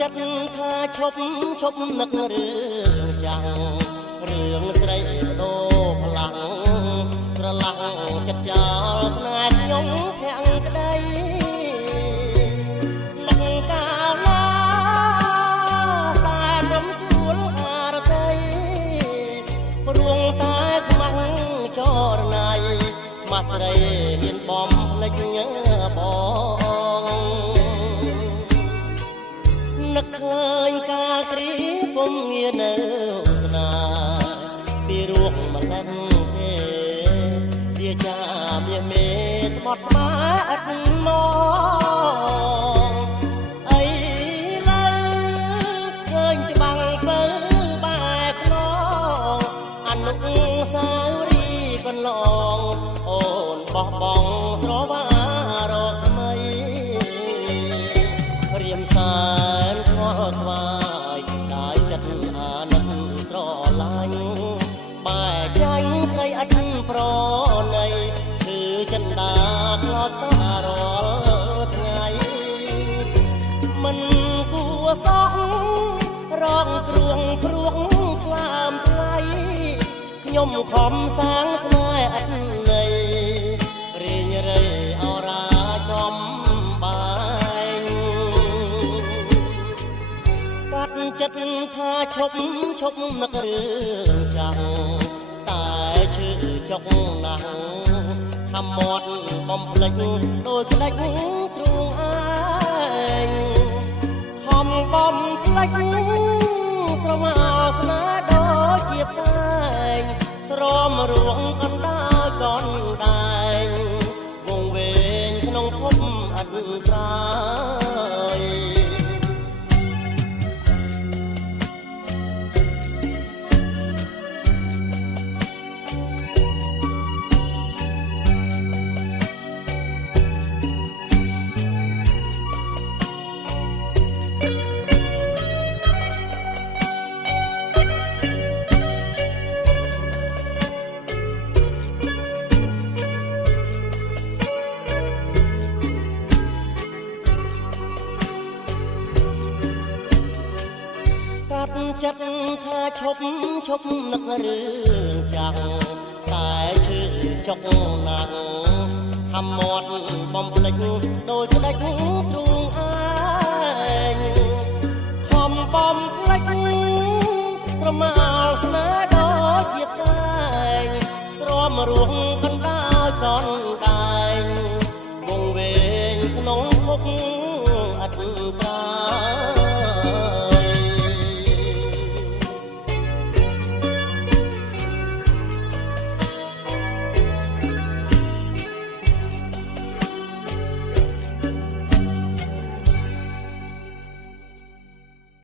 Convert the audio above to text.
ចិត្តថាឈប់នឹករឿងចាំងរឿងស្រីបដូរផ្លាំងស្រឡះចិត្តចោលស្នេហ៍ខ្ញុំភាំងក្តីនឹកកាលណាសែនរំជួលអារតីព្រួងតែខ្មាំងចរណៃខ្មាស់ស្រីហ៊ានបំភ្លេចបងនឹកឃើញការគ្រាពុំងារនៅស្នាពីរោគមិនដឹងទេវាចាមាសមេស្បត់ស្មាអត់មកអីឡើយឃើញច្បាំងទៅបែកខ្នងអនុសាវរីយ៍កន្លងអូនបោះបង់ស្រវារកថ្មីរៀមសានខ្វល់ខ្វាយស្ដាយចិត្តអាណិតស្រឡាញ់បែកចាញ់ស្រីអត់ប្រណីគឺចិន្តាខ្លោចសាររាល់ថ្ងៃមិនគួរសោះរងគ្រួងព្រួងខ្លាមថ្លៃខ្ញុំខំសាងស្នេហ៍អត់ន័យរៀងរៃអរាចំបាយកាត់ចិត្តថាឈប់នឹករឿងចាំងតែឈឺចុកណាស់ហាំមាត់បំភ្លេចដូចក្តិចទ្រូងឯងខំបំភ្លេចស្រមោស្នេហ៍ដូចជាផ្សែងទ្រាំរួងកណ្ដាលកណ្ដែងវងវែងក្នុងភពអត់ត្រាយចិត្តថាឈប់នឹករឿងចាំងតែឈឺចុកណាស់ហាំមាត់បំភ្លេចដូចក្តិចទ្រូងឯងខំបំភ្លេចស្រមោលស្នេហ៍ដូចជាផ្សែងទ្រាំរួង